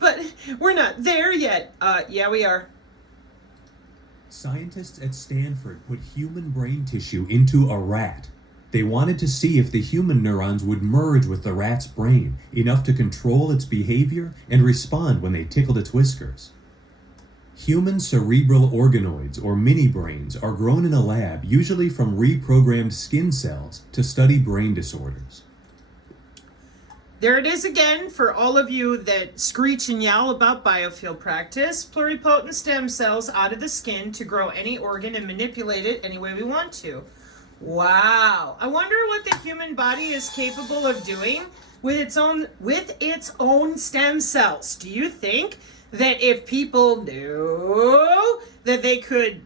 But we're not there yet. Yeah, we are. Scientists at Stanford put human brain tissue into a rat. They wanted to see if the human neurons would merge with the rat's brain, enough to control its behavior and respond when they tickled its whiskers. Human cerebral organoids, or mini-brains, are grown in a lab, usually from reprogrammed skin cells, to study brain disorders. There it is again for all of you that screech and yell about biofield practice. Pluripotent stem cells out of the skin to grow any organ and manipulate it any way we want to. Wow. I wonder what the human body is capable of doing with its own stem cells. Do you think that if people knew that they could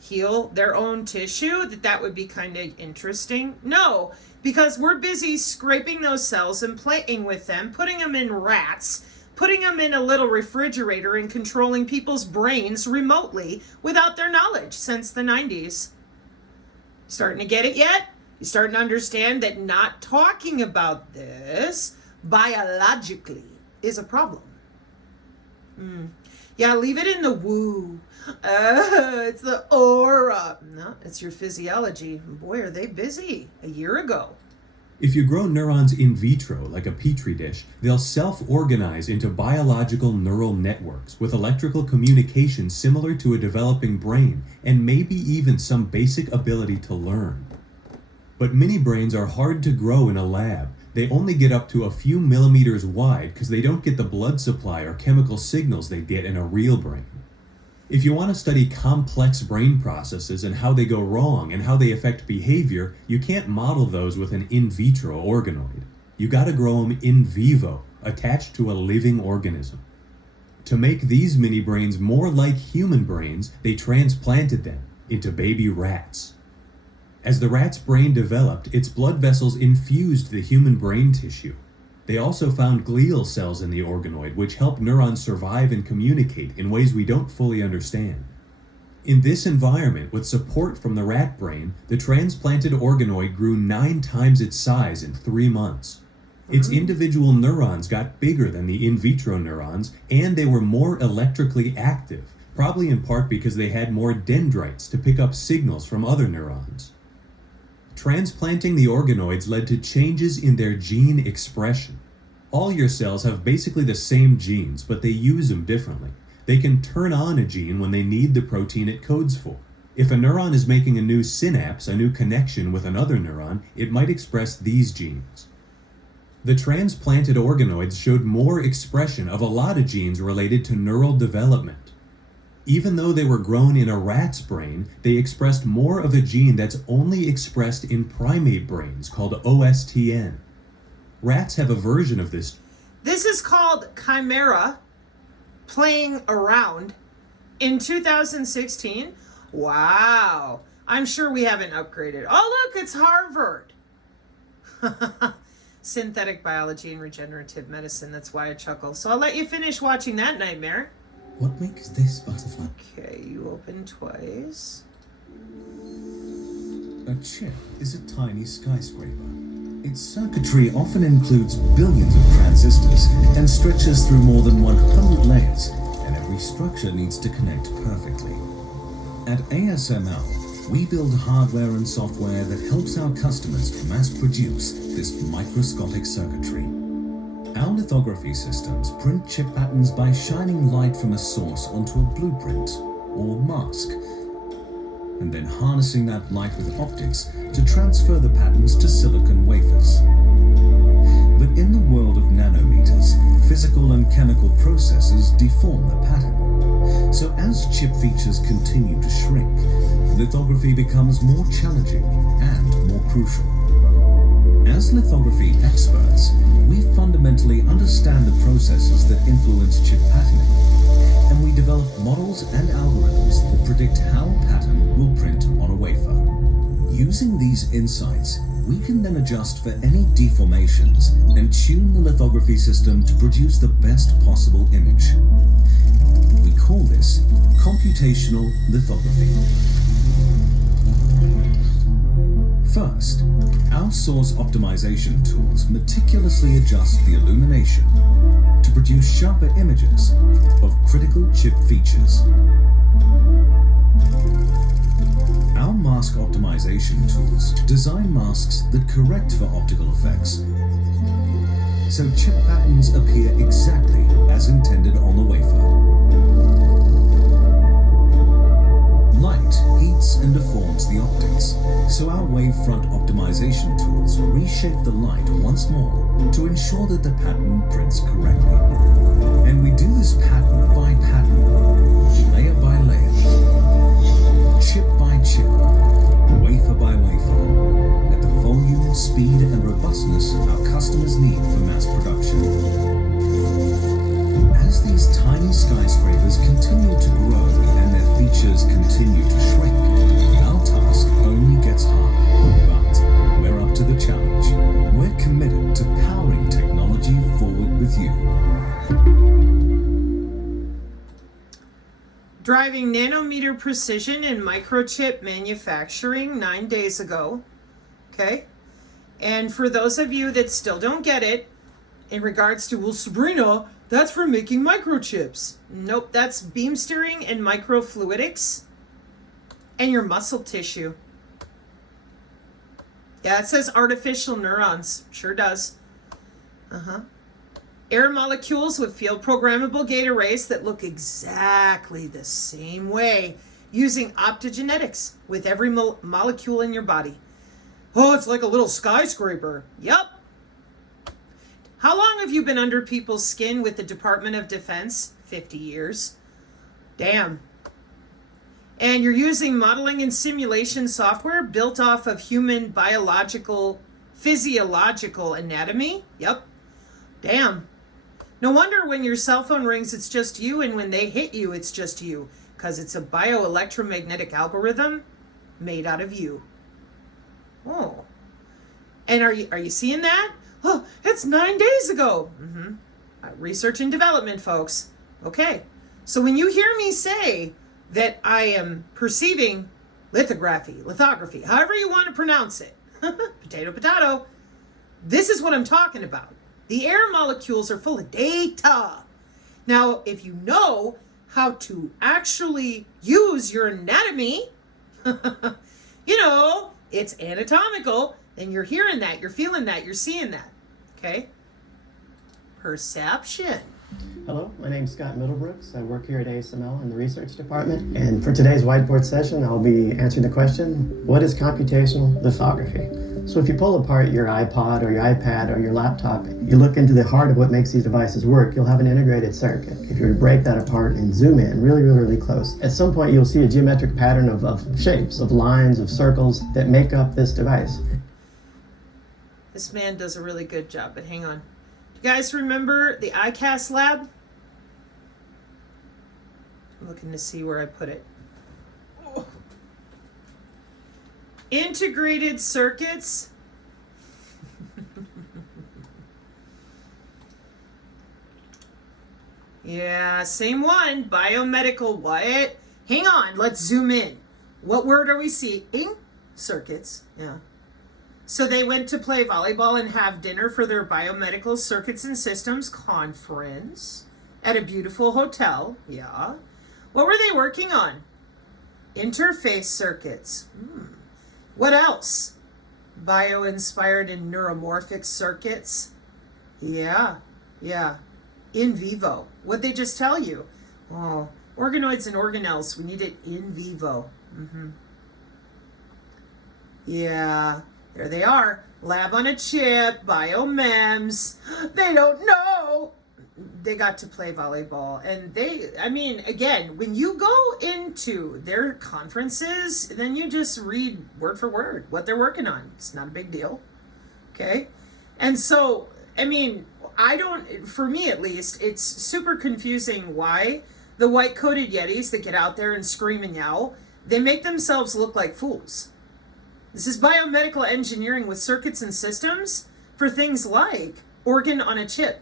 heal their own tissue, that would be kind of interesting? No, because we're busy scraping those cells and playing with them, putting them in rats, putting them in a little refrigerator and controlling people's brains remotely without their knowledge since the 90s. Starting to get it yet? You starting to understand that not talking about this biologically is a problem? Yeah, leave it in the woo. It's the aura. No, it's your physiology. Boy, are they busy. A year ago. If you grow neurons in vitro, like a petri dish, they'll self-organize into biological neural networks with electrical communication similar to a developing brain, and maybe even some basic ability to learn. But mini-brains are hard to grow in a lab. They only get up to a few millimeters wide because they don't get the blood supply or chemical signals they get in a real brain. If you want to study complex brain processes and how they go wrong and how they affect behavior, you can't model those with an in vitro organoid. You gotta grow them in vivo, attached to a living organism. To make these mini brains more like human brains, they transplanted them into baby rats. As the rat's brain developed, its blood vessels infused the human brain tissue. They also found glial cells in the organoid, which help neurons survive and communicate in ways we don't fully understand. In this environment, with support from the rat brain, the transplanted organoid grew 9 times its size in 3 months. Its individual neurons got bigger than the in vitro neurons, and they were more electrically active, probably in part because they had more dendrites to pick up signals from other neurons. Transplanting the organoids led to changes in their gene expression. All your cells have basically the same genes, but they use them differently. They can turn on a gene when they need the protein it codes for. If a neuron is making a new synapse, a new connection with another neuron, it might express these genes. The transplanted organoids showed more expression of a lot of genes related to neural development. Even though they were grown in a rat's brain, they expressed more of a gene that's only expressed in primate brains called OSTN. Rats have a version of this. This is called Chimera playing around in 2016. Wow. I'm sure we haven't upgraded. Oh, look, it's Harvard. Synthetic biology and regenerative medicine. That's why I chuckle. So I'll let you finish watching that nightmare. What makes this butterfly? Okay, you open twice. A chip is a tiny skyscraper. Its circuitry often includes billions of transistors and stretches through more than 100 layers, and every structure needs to connect perfectly. At ASML, we build hardware and software that helps our customers mass produce this microscopic circuitry. Our lithography systems print chip patterns by shining light from a source onto a blueprint, or mask, and then harnessing that light with optics to transfer the patterns to silicon wafers. But in the world of nanometers, physical and chemical processes deform the pattern. So as chip features continue to shrink, lithography becomes more challenging and more crucial. As lithography experts, we fundamentally understand the processes that influence chip patterning, and we develop models and algorithms that predict how a pattern will print on a wafer. Using these insights, we can then adjust for any deformations and tune the lithography system to produce the best possible image. We call this computational lithography. First, our source optimization tools meticulously adjust the illumination to produce produce sharper images of critical chip features. Our mask optimization tools design masks that correct for optical effects, so chip patterns appear exactly as intended on the wafer. Light heats and deforms the optics, so our wavefront optimization tools reshape the light once more to ensure that the pattern prints correctly. And we do this pattern by pattern, layer by layer, chip by chip, wafer by wafer, at the volume, speed, and robustness our customers need for mass production. As these tiny skyscrapers continue to grow and their features continue to shrink, our task only gets harder. But we're up to the challenge. We're committed to powering technology forward with you. Driving nanometer precision in microchip manufacturing 9 days ago. Okay? And for those of you that still don't get it, in regards to, well, Sabrina, that's for making microchips. Nope, that's beam steering and microfluidics and your muscle tissue. Yeah, it says artificial neurons. Sure does. Air molecules with field programmable gate arrays that look exactly the same way using optogenetics with every molecule in your body. Oh, it's like a little skyscraper. Yup. How long have you been under people's skin with the Department of Defense? 50 years. Damn. And you're using modeling and simulation software built off of human physiological anatomy? Yep. Damn. No wonder when your cell phone rings, it's just you, and when they hit you, it's just you, because it's a bioelectromagnetic algorithm made out of you. Oh. And are you seeing that? Oh, it's 9 days ago. Research and development, folks. Okay. So when you hear me say that I am perceiving lithography, however you want to pronounce it, potato, potato, this is what I'm talking about. The air molecules are full of data. Now, if you know how to actually use your anatomy, it's anatomical, then you're hearing that, you're feeling that, you're seeing that. Okay? Perception. Hello, my name is Scott Middlebrooks. I work here at ASML in the research department. And for today's whiteboard session, I'll be answering the question, what is computational lithography? So if you pull apart your iPod or your iPad or your laptop, you look into the heart of what makes these devices work, you'll have an integrated circuit. If you were to break that apart and zoom in really close, at some point you'll see a geometric pattern of shapes, of lines, of circles that make up this device. This man does a really good job, but hang on. You guys remember the ICAS lab? I'm looking to see where I put it. Oh. Integrated circuits. Yeah, same one. Biomedical what? Hang on, let's zoom in. What word are we seeing? Circuits, yeah. So they went to play volleyball and have dinner for their biomedical circuits and systems conference at a beautiful hotel. Yeah. What were they working on? Interface circuits. What else? Bio-inspired and neuromorphic circuits. Yeah. In vivo. What'd they just tell you? Oh, organoids and organelles. We need it in vivo. Yeah. There they are. Lab on a chip, biomems. They don't know. They got to play volleyball. And again, when you go into their conferences, then you just read word for word what they're working on. It's not a big deal. Okay? And so, for me at least, it's super confusing why the white-coated Yetis that get out there and scream and yell, they make themselves look like fools. This is biomedical engineering with circuits and systems for things like organ on a chip,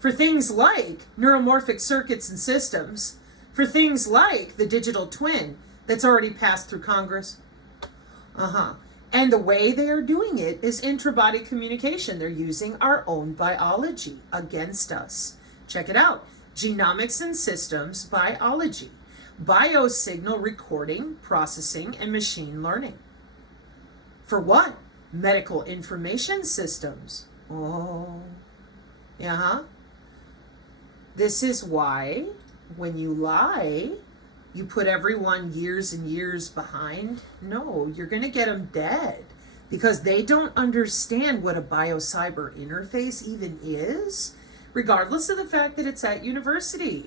for things like neuromorphic circuits and systems, for things like the digital twin that's already passed through Congress. And the way they are doing it is intra-body communication. They're using our own biology against us. Check it out. Genomics and systems biology, biosignal recording, processing, and machine learning. For what? Medical information systems. Oh, yeah. This is why when you lie, you put everyone years and years behind. No, you're going to get them dead because they don't understand what a biocyber interface even is, regardless of the fact that it's at university,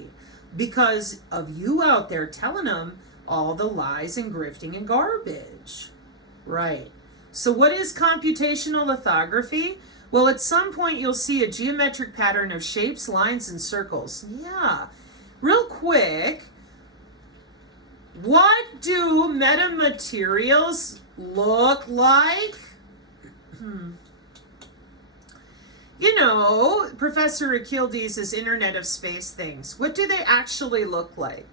because of you out there telling them all the lies and grifting and garbage. Right. So what is computational lithography? Well, at some point you'll see a geometric pattern of shapes, lines, and circles. Yeah. Real quick, what do metamaterials look like? You know, Professor Achildes' Internet of Space things. What do they actually look like?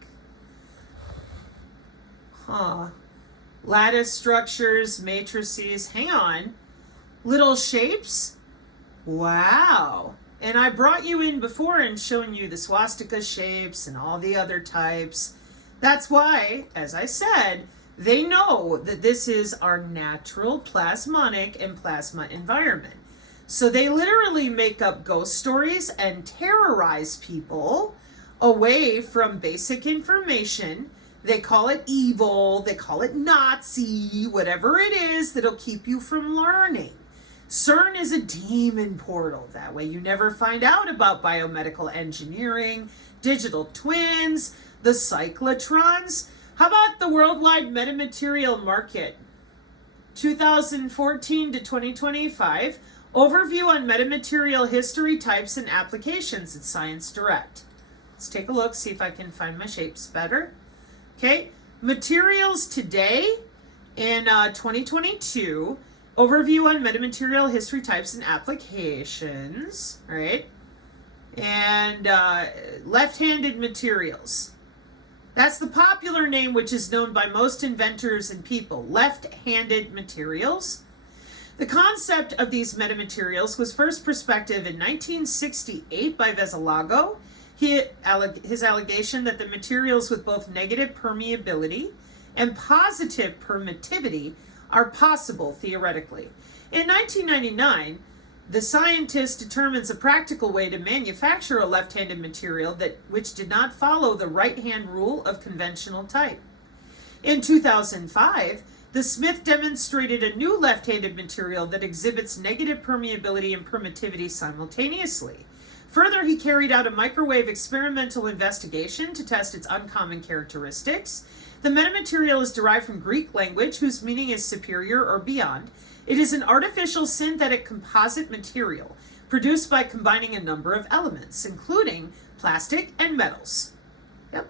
Lattice structures, matrices. Hang on. Little shapes? Wow. And I brought you in before and shown you the swastika shapes and all the other types. That's why, as I said, they know that this is our natural plasmonic and plasma environment. So they literally make up ghost stories and terrorize people away from basic information. They call it evil, they call it Nazi, whatever it is that'll keep you from learning. CERN is a demon portal. That way you never find out about biomedical engineering, digital twins, the cyclotrons. How about the worldwide metamaterial market? 2014 to 2025. Overview on metamaterial history, types, and applications at Science Direct. Let's take a look, see if I can find my shapes better. Okay, materials today in 2022. Overview on metamaterial history, types, and applications. All right. And left-handed materials. That's the popular name which is known by most inventors and people. Left-handed materials. The concept of these metamaterials was first prospective in 1968 by Veselago. His allegation that the materials with both negative permeability and positive permittivity are possible theoretically. In 1999, the scientist determines a practical way to manufacture a left-handed material which did not follow the right-hand rule of conventional type. In 2005, the Smith demonstrated a new left-handed material that exhibits negative permeability and permittivity simultaneously. Further, he carried out a microwave experimental investigation to test its uncommon characteristics. The metamaterial is derived from Greek language, whose meaning is superior or beyond. It is an artificial synthetic composite material produced by combining a number of elements, including plastic and metals. Yep.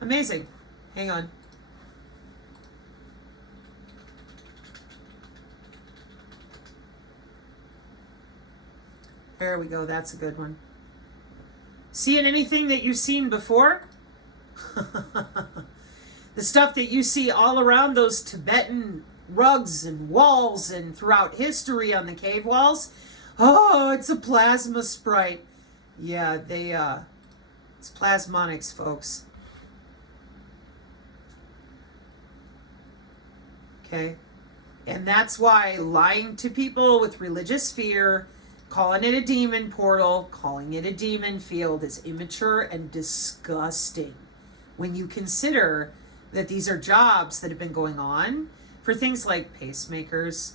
Amazing. Hang on. There we go. That's a good one. Seeing anything that you've seen before? The stuff that you see all around those Tibetan rugs and walls and throughout history on the cave walls. Oh, it's a plasma sprite. Yeah, it's plasmonics, folks. Okay. And that's why lying to people with religious fear, calling it a demon portal, calling it a demon field is immature and disgusting when you consider that these are jobs that have been going on for things like pacemakers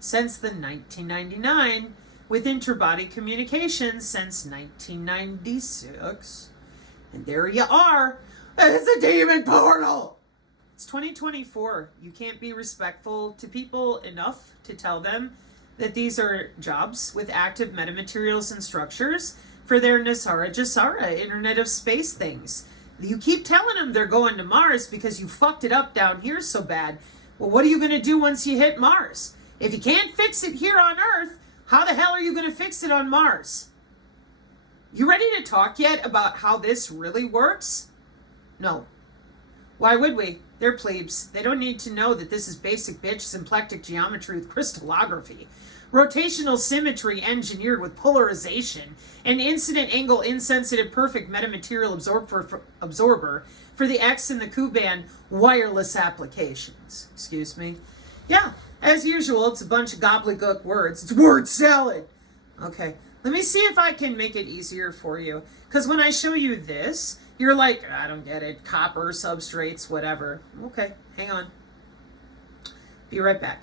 since the 1999, with interbody communications since 1996. And there you are. It's a demon portal. It's 2024. You can't be respectful to people enough to tell them that these are jobs with active metamaterials and structures for their Nasara Jasara Internet of Space things. You keep telling them they're going to Mars because you fucked it up down here so bad. Well, what are you going to do once you hit Mars? If you can't fix it here on Earth, how the hell are you going to fix it on Mars? You ready to talk yet about how this really works? No. Why would we? They're plebes. They don't need to know that this is basic bitch symplectic geometry with crystallography. rotational symmetry engineered with polarization, and incident angle insensitive perfect metamaterial absorber for the X and the Ku band wireless applications. Excuse me. Yeah, as usual, it's a bunch of gobbledygook words. It's word salad. Okay, let me see if I can make it easier for you. Because when I show you this, you're like, I don't get it. Copper, substrates, whatever. Okay, hang on. Be right back.